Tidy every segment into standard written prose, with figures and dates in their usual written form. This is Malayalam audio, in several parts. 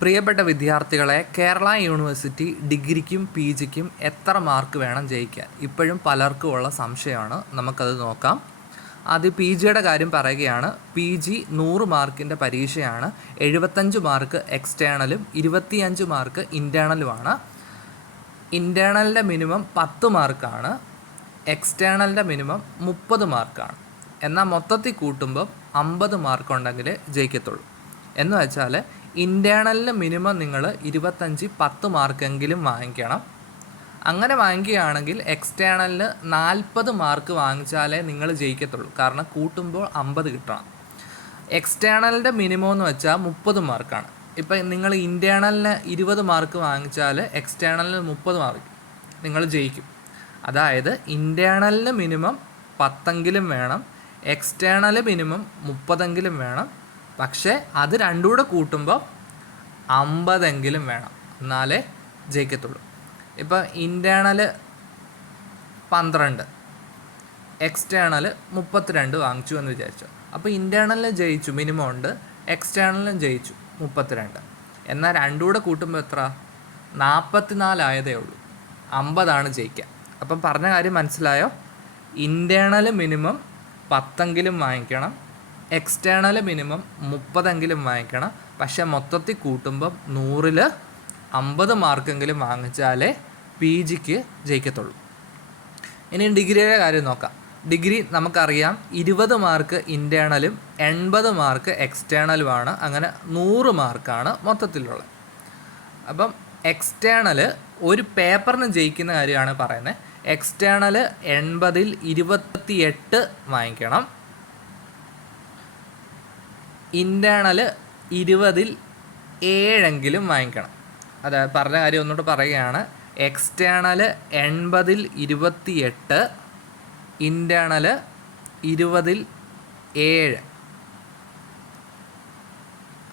പ്രിയപ്പെട്ട വിദ്യാർത്ഥികളെ, കേരള യൂണിവേഴ്സിറ്റി ഡിഗ്രിക്കും പി ജിക്കും എത്ര മാർക്ക് വേണം ജയിക്കാൻ? ഇപ്പോഴും പലർക്കും ഉള്ള സംശയമാണ്. നമുക്കത് നോക്കാം. ആദ്യം പി ജിയുടെ കാര്യം പറയുകയാണ്. പി ജി 100 മാർക്കിൻ്റെ പരീക്ഷയാണ്. 75 മാർക്ക് എക്സ്റ്റേണലും 25 മാർക്ക് ഇൻറ്റേണലുമാണ്. ഇൻറ്റേണലിൻ്റെ മിനിമം 10 മാർക്കാണ്. എക്സ്റ്റേണലിൻ്റെ മിനിമം 30 മാർക്കാണ്. എന്നാൽ മൊത്തത്തിൽ കൂട്ടുമ്പോൾ 50 മാർക്ക് ഉണ്ടെങ്കിലേ ജയിക്കത്തുള്ളൂ. എന്ന് വെച്ചാൽ ഇൻറ്റേണലിന് മിനിമം നിങ്ങൾ 10 മാർക്കെങ്കിലും വാങ്ങിക്കണം. അങ്ങനെ വാങ്ങിക്കുകയാണെങ്കിൽ എക്സ്റ്റേണലിന് 40 മാർക്ക് വാങ്ങിച്ചാലേ നിങ്ങൾ ജയിക്കത്തുള്ളൂ. കാരണം കൂട്ടുമ്പോൾ 50 കിട്ടണം. എക്സ്റ്റേണലിൻ്റെ മിനിമം എന്ന് വെച്ചാൽ 30 മാർക്കാണ്. ഇപ്പം നിങ്ങൾ ഇൻറ്റേണലിന് 20 മാർക്ക് വാങ്ങിച്ചാൽ എക്സ്റ്റേണലിന് 30 മാർക്ക് നിങ്ങൾ ജയിക്കും. അതായത് ഇൻറ്റേണലിന് മിനിമം 10 വേണം, എക്സ്റ്റേണൽ മിനിമം 30 വേണം. പക്ഷേ അത് രണ്ടും കൂടെ കൂട്ടുമ്പോൾ 50 വേണം, എന്നാലേ ജയിക്കത്തുള്ളൂ. ഇപ്പോൾ ഇൻറ്റേണൽ 12, എക്സ്റ്റേണൽ 32 വാങ്ങിച്ചു എന്ന് വിചാരിച്ചു. അപ്പോൾ ഇൻറ്റേണലിന് ജയിച്ചു, മിനിമം ഉണ്ട്, എക്സ്റ്റേണലിനും ജയിച്ചു 32. എന്നാൽ രണ്ടും കൂടെ കൂട്ടുമ്പോൾ എത്ര? 44 ആയതേ ഉള്ളൂ. 50 ജയിക്കുക. അപ്പം പറഞ്ഞ കാര്യം മനസ്സിലായോ? ഇൻറ്റേണൽ മിനിമം 10 വാങ്ങിക്കണം, എക്സ്റ്റേണൽ മിനിമം 30 വാങ്ങിക്കണം. പക്ഷേ മൊത്തത്തിൽ കൂട്ടുമ്പം 100-ൽ 50 മാർക്കെങ്കിലും വാങ്ങിച്ചാലേ പി ജിക്ക് ജയിക്കത്തുള്ളൂ. ഇനി ഡിഗ്രിയുടെ കാര്യം നോക്കാം. ഡിഗ്രി നമുക്കറിയാം 20 മാർക്ക് ഇൻറ്റേണലും 80 മാർക്ക് എക്സ്റ്റേണലുമാണ്. അങ്ങനെ 100 മാർക്കാണ് മൊത്തത്തിലുള്ളത്. അപ്പം എക്സ്റ്റേണൽ ഒരു പേപ്പറിന് ജയിക്കുന്ന കാര്യമാണ് പറയുന്നത്. എക്സ്റ്റേണൽ 80-ൽ 28 വാങ്ങിക്കണം, ഇൻറ്റേണൽ 20-ൽ 7 വാങ്ങിക്കണം. അതായത് പറഞ്ഞ കാര്യം ഒന്നുകൂടെ പറയുകയാണ്. എക്സ്റ്റേണൽ 80-ൽ 28, ഇൻറ്റേണൽ 20-ൽ 7.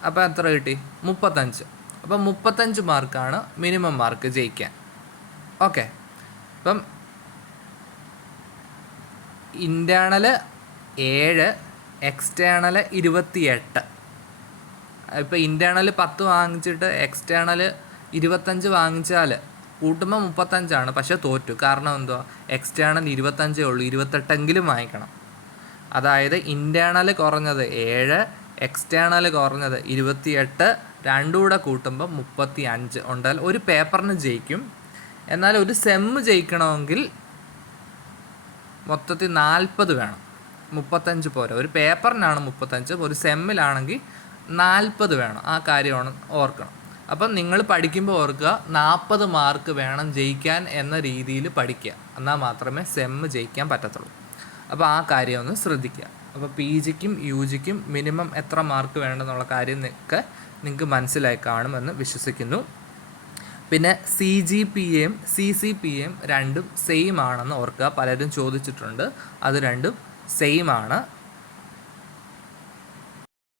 അപ്പോൾ എത്ര കിട്ടി? 35. അപ്പം 35 മാർക്കാണ് മിനിമം മാർക്ക് ജയിക്കാൻ. ഓക്കെ. അപ്പം ഇൻറ്റേണൽ 7, എക്സ്റ്റേണൽ 28. ഇപ്പോൾ ഇൻറ്റേണൽ 10 വാങ്ങിച്ചിട്ട് എക്സ്റ്റേണൽ 25 വാങ്ങിച്ചാൽ കൂട്ടുമ്പോൾ 35, പക്ഷേ തോറ്റു. കാരണം എന്തുവാ? എക്സ്റ്റേണൽ 25 ഉള്ളൂ, 28 വാങ്ങിക്കണം. അതായത് ഇൻറ്റേണൽ കുറഞ്ഞത് 7, എക്സ്റ്റേണൽ കുറഞ്ഞത് 28, രണ്ടും കൂടെ കൂട്ടുമ്പോൾ 35 ഉണ്ടായാൽ ഒരു പേപ്പറിന് ജയിക്കും. എന്നാൽ ഒരു സെമ്മ് ജയിക്കണമെങ്കിൽ മൊത്തത്തിൽ 40 വേണം, 35 പോരാ. ഒരു പേപ്പറിനാണ് 35, ഒരു സെമ്മിലാണെങ്കിൽ 40 വേണം. ആ കാര്യമാണ് ഓർക്കണം. അപ്പം നിങ്ങൾ പഠിക്കുമ്പോൾ ഓർക്കുക, 40 മാർക്ക് വേണം ജയിക്കാൻ എന്ന രീതിയിൽ പഠിക്കുക. എന്നാൽ മാത്രമേ സെമ്മ് ജയിക്കാൻ പറ്റത്തുള്ളൂ. അപ്പോൾ ആ കാര്യം ഒന്ന് ശ്രദ്ധിക്കുക. അപ്പോൾ പി ജിക്കും യു ജിക്കും മിനിമം എത്ര മാർക്ക് വേണമെന്നുള്ള കാര്യമൊക്കെ നിങ്ങൾക്ക് മനസ്സിലായി കാണുമെന്ന് വിശ്വസിക്കുന്നു. പിന്നെ CGPA-യും CCPA-യും രണ്ടും സെയിം ആണെന്ന് ഓർക്കുക. പലരും ചോദിച്ചിട്ടുണ്ട്. അത് രണ്ടും സെയിം ആണ്.